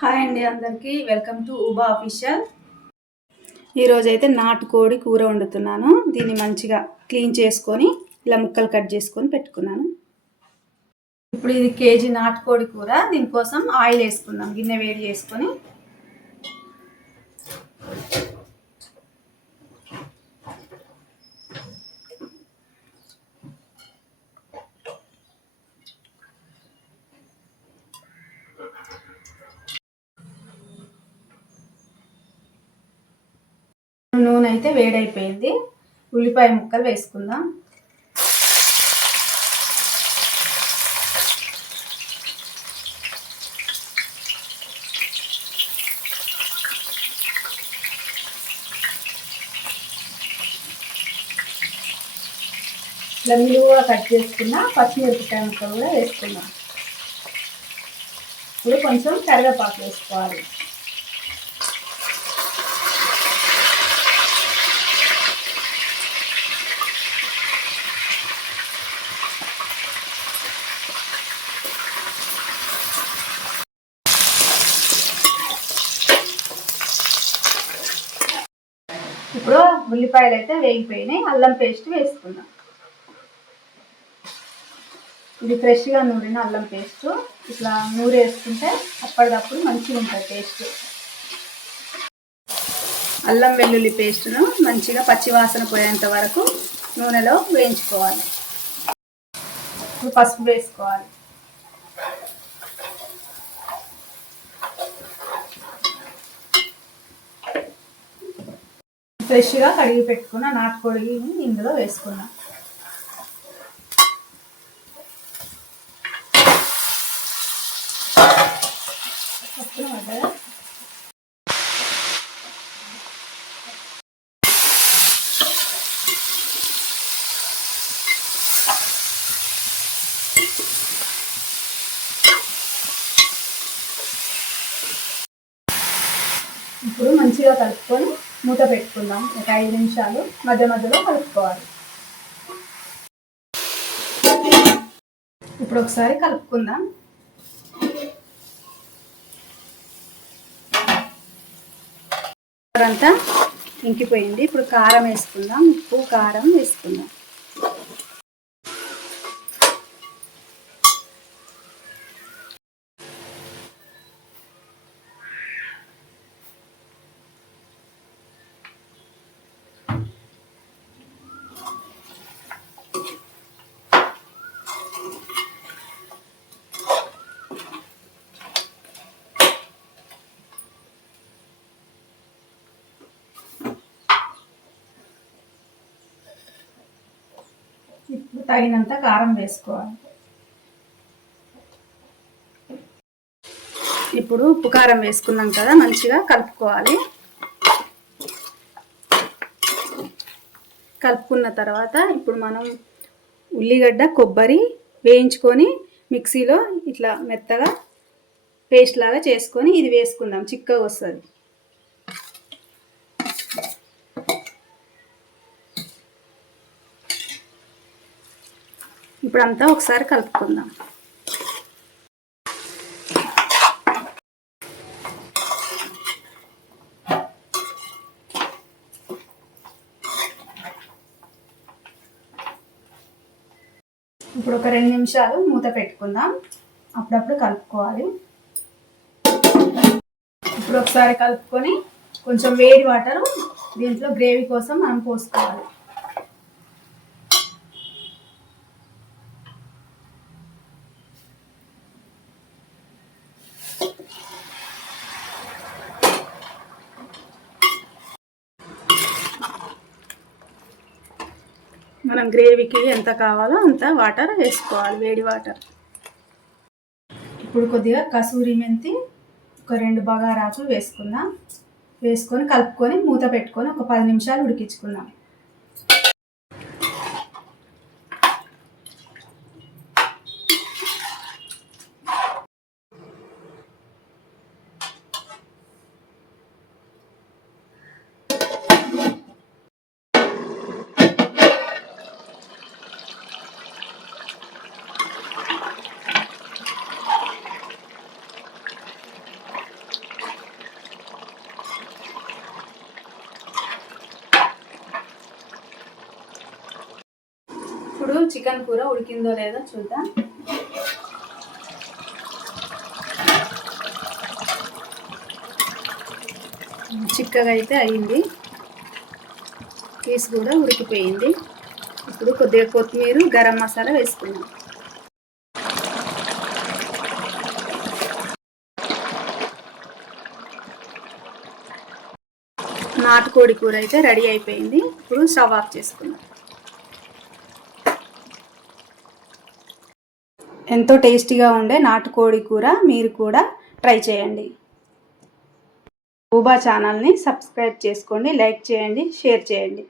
Hi అండి, అందరికీ welcome to ఉబా official. ఈరోజు అయితే నాటుకోడి కూర వండుతున్నాను. దీన్ని మంచిగా క్లీన్ చేసుకొని ఇలా ముక్కలు కట్ చేసుకొని పెట్టుకున్నాను. ఇప్పుడు ఇది కేజీ నాటుకోడి కూర. దీనికోసం ఆయిల్ వేసుకుందాం. గిన్నె వేడి చేసుకొని నూనె అయితే వేడైపోయింది. ఉల్లిపాయ ముక్కలు వేసుకుందాం. ఇలా నిలువుగా కట్ చేసుకున్న పచ్చిమిరపకాయ ముక్కలు కూడా వేసుకుందాం. ఇప్పుడు కొంచెం కరివేపాకు వేసుకోవాలి. ఇప్పుడు ఉల్లిపాయలు అయితే వేగిపోయినాయి. అల్లం పేస్ట్ వేసుకుందాం. ఇది ఫ్రెష్గా నూరిన అల్లం పేస్ట్. ఇట్లా నూరు వేసుకుంటే అప్పటికప్పుడు మంచిగా ఉంటుంది టేస్ట్. అల్లం వెల్లుల్లి పేస్ట్ను మంచిగా పచ్చివాసన పోయేంత వరకు నూనెలో వేయించుకోవాలి. ఇప్పుడు పసుపు వేసుకోవాలి. ఫ్రెష్గా కడిగి పెట్టుకున్న నాటుకోడిని ఇందులో వేసుకున్నాం. ఇప్పుడు మంచిగా కలుపుకొని మూత పెట్టుకుందాం. ఒక 5 నిమిషాలు మధ్య మధ్యలో కలుపుకోవాలి. ఇప్పుడు ఒకసారి కలుపుకుందాం. అంతా ఇంకిపోయింది. ఇప్పుడు కారం వేసుకుందాం. ఉప్పు కారం వేసుకుందాం. ఇప్పుడు తగినంత కారం వేసుకోవాలి. ఇప్పుడు ఉప్పు కారం వేసుకున్నాం కదా, మంచిగా కలుపుకోవాలి. కలుపుకున్న తర్వాత ఇప్పుడు మనం ఉల్లిగడ్డ కొబ్బరి వేయించుకొని మిక్సీలో ఇట్లా మెత్తగా పేస్ట్ లాగా చేసుకొని ఇది వేసుకుందాం. చిక్కగా వస్తుంది. ఇప్పుడు అంతా ఒకసారి కలుపుకుందాం. ఇప్పుడు ఒక 2 నిమిషాలు మూత పెట్టుకుందాం. అప్పుడప్పుడు కలుపుకోవాలి. ఇప్పుడు ఒకసారి కలుపుకొని కొంచెం వేడి వాటర్ దీంట్లో గ్రేవీ కోసం మనం పోసుకోవాలి. మనం గ్రేవీకి ఎంత కావాలో అంత వాటర్ వేసుకోవాలి, వేడి వాటర్. ఇప్పుడు కొద్దిగా కసూరి మెంతి, ఒక 2 బగారాకులు వేసుకుందాం. వేసుకొని కలుపుకొని మూత పెట్టుకొని ఒక 10 నిమిషాలు ఉడికించుకుందాం. ఇప్పుడు చికెన్ కూర ఉడికిందో లేదో చూద్దాం. చిక్కగా అయితే అయింది, పీస్ కూడా ఉడికిపోయింది. ఇప్పుడు కొద్దిగా కొత్తిమీర, గరం మసాలా వేసుకున్నాం. నాటుకోడి కూర అయితే రెడీ అయిపోయింది. ఇప్పుడు స్టవ్ ఆఫ్ చేసుకున్నాం. ఎంతో టేస్టీగా ఉండే నాటుకోడి కూర మీరు కూడా ట్రై చేయండి. ఊబా ఛానల్ని సబ్స్క్రైబ్ చేసుకోండి, లైక్ చేయండి, షేర్ చేయండి.